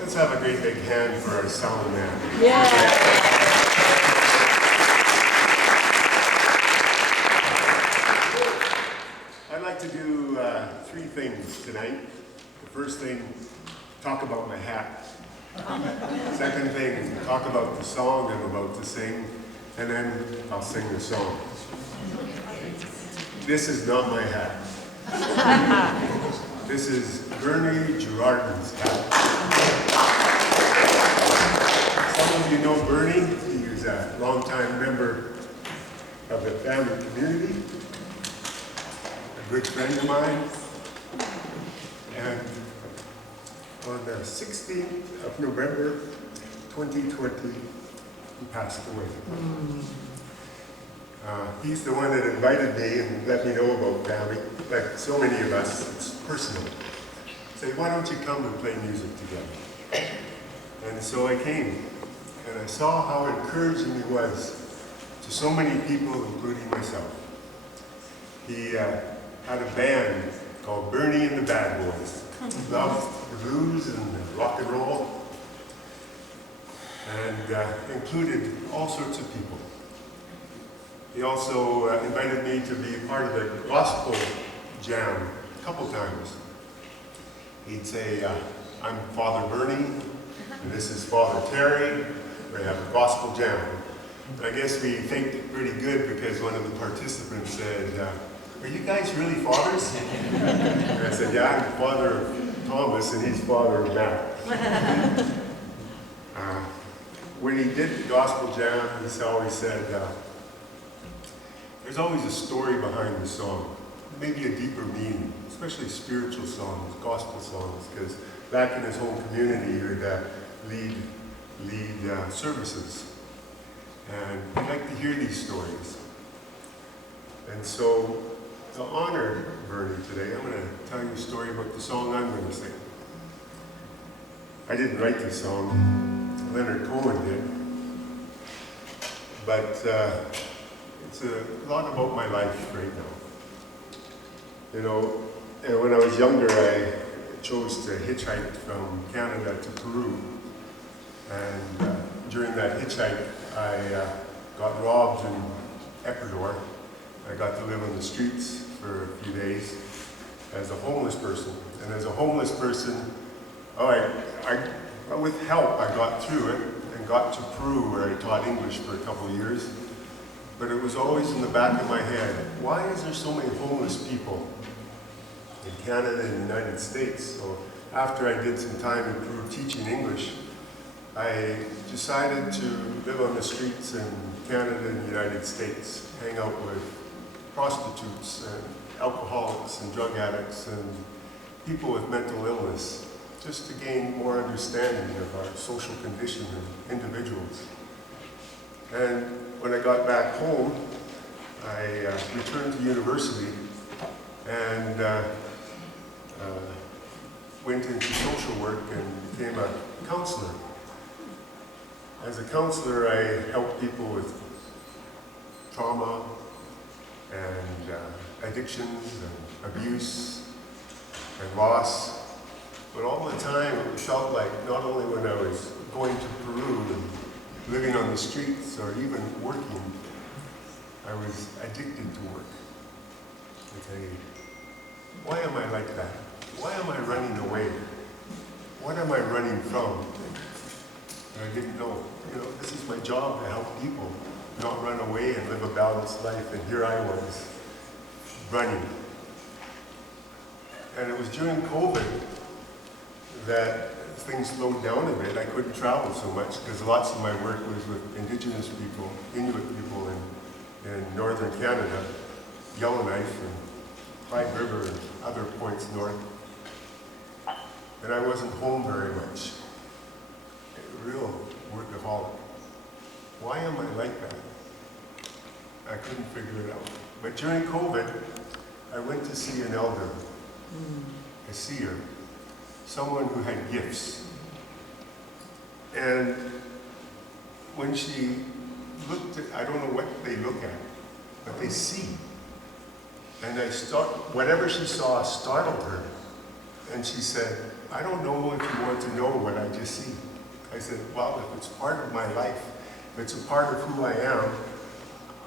Let's have a great big hand for our sound man. Yeah. I'd like to do three things tonight. The first thing, talk about my hat. Second thing, talk about the song I'm about to sing. And then I'll sing the song. This is not my hat. This is Bernie Girardin's hat. Some of you know Bernie. He was a longtime member of the FAMI community, a good friend of mine. And on the 16th of November, 2020, he passed away. He's the one that invited me and let me know about FAMI. Like so many of us, it's personal. Say, why don't you come and play music together? And so I came, and I saw how encouraging he was to so many people, including myself. He had a band called Bernie and the Bad Boys. He loved the blues and the rock and roll, and included all sorts of people. He also invited me to be part of the gospel jam a couple times. He'd say, I'm Father Bernie, and this is Father Terry. We have a gospel jam. And I guess we faked it pretty good because one of the participants said, are you guys really fathers? And I said, yeah, I'm Father Thomas, and he's Father Matt. When he did the gospel jam, he always said, there's always a story behind the song, maybe a deeper meaning, especially spiritual songs, gospel songs, because back in his home community, he would lead services. And I'd like to hear these stories. And so, to honor Bernie today, I'm going to tell you a story about the song I'm going to sing. I didn't write this song, Leonard Cohen did, but it's a lot about my life right now. You know, and when I was younger, I chose to hitchhike from Canada to Peru. And during that hitchhike, I got robbed in Ecuador. I got to live on the streets for a few days as a homeless person. And as a homeless person, with help, I got through it and got to Peru, where I taught English for a couple of years. But it was always in the back of my head, why is there so many homeless people in Canada and the United States? So after I did some time in Peru teaching English, I decided to live on the streets in Canada and the United States, hang out with prostitutes and alcoholics and drug addicts and people with mental illness, just to gain more understanding of our social condition as individuals. And when I got back home, I returned to university and went into social work and became a counselor. As a counselor, I help people with trauma and addictions and abuse and loss. But all the time, it felt like not only when I was going to Peru and living on the streets or even working, I was addicted to work. I tell you, why am I like that? Why am I running away? What am I running from? And I didn't know. You know, this is my job to help people, not run away and live a balanced life. And here I was, running. And it was during COVID that things slowed down a bit. I couldn't travel so much because lots of my work was with Indigenous people, Inuit people in northern Canada, Yellowknife and High River and other points north. And I wasn't home very much. A real workaholic. Why am I like that? I couldn't figure it out. But during COVID, I went to see an elder, a seer, someone who had gifts. And when she looked at, I don't know what they look at, but they see. And whatever she saw startled her. And she said, I don't know if you want to know what I just see. I said, well, if it's part of my life, if it's a part of who I am,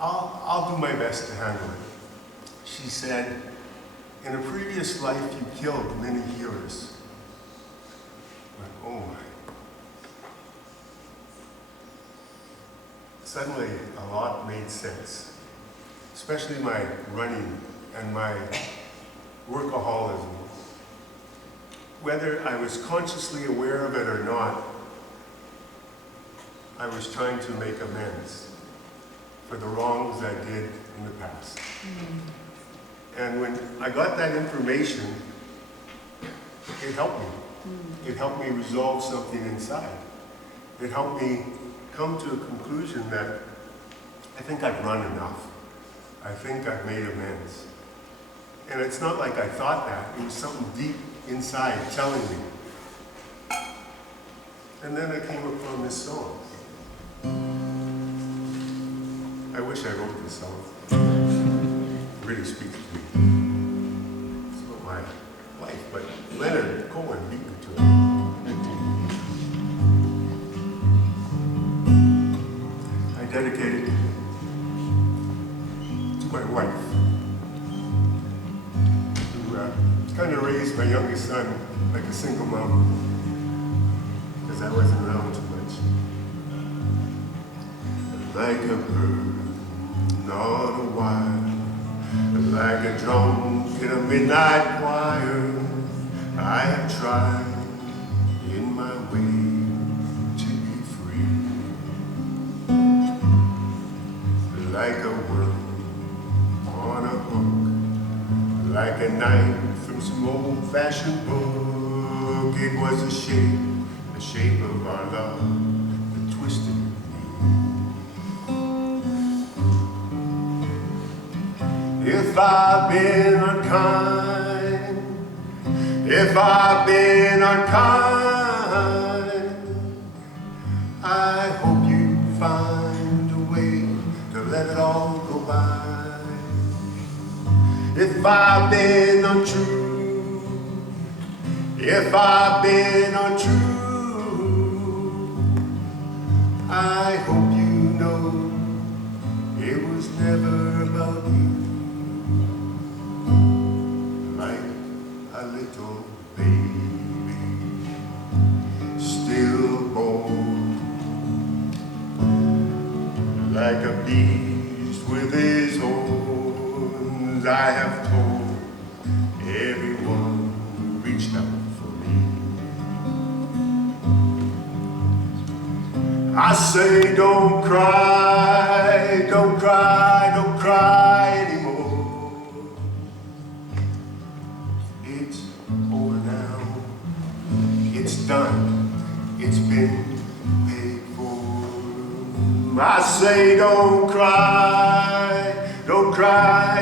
I'll do my best to handle it. She said, in a previous life, you killed many healers. Like, oh my. Suddenly, a lot made sense, especially my running and my workaholism. Whether I was consciously aware of it or not, I was trying to make amends for the wrongs I did in the past. And when I got that information, it helped me. It helped me resolve something inside. It helped me come to a conclusion that I think I've run enough. I think I've made amends. And it's not like I thought that. It was something deep inside telling me. And then I came upon this song. I wish I wrote this song. It really speaks to me. It's not my life, but Leonard Cohen beat me to it. I dedicate it to my wife, who kind of raised my youngest son like a single mom, because I wasn't around too much. Like a bird on a wire, like a drunk in a midnight choir, I have tried in my way to be free. Like a worm on a hook, like a knife from some old-fashioned book. It was the shape of our love that twisted me. If I've been unkind, if I've been unkind, I hope you find a way to let it all go by. If I've been untrue, if I've been untrue, I hope you know it was never about you. Like a little baby, stillborn, like a beast with his horns. I have told everyone who reached out for me. I say don't cry, don't cry, don't cry anymore. It's over now, it's done, it's been paid for. I say don't cry,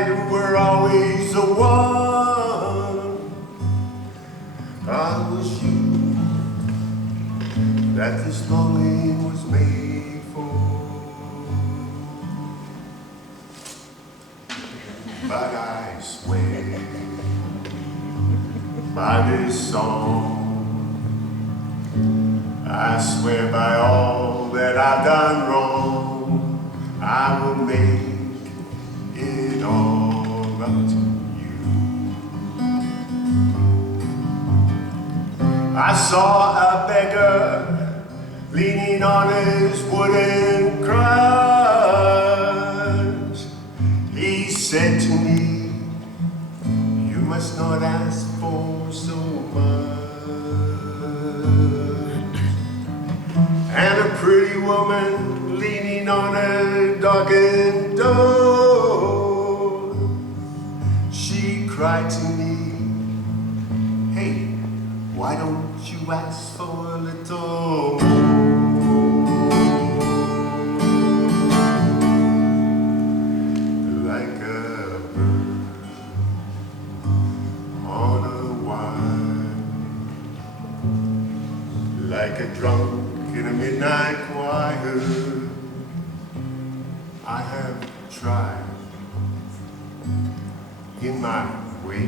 you were always the one. I was you that this longing was made for. But I swear by this song, I swear by all that I've done wrong, I will make it all up to you. I saw a beggar leaning on his wooden crutch. He said to me, you must not ask for so much. And a pretty woman leaning on a darkened door, she cried to me, hey, why don't you ask for a little more? Like a bird on a wire, like a drunk in a midnight choir, I have tried in my way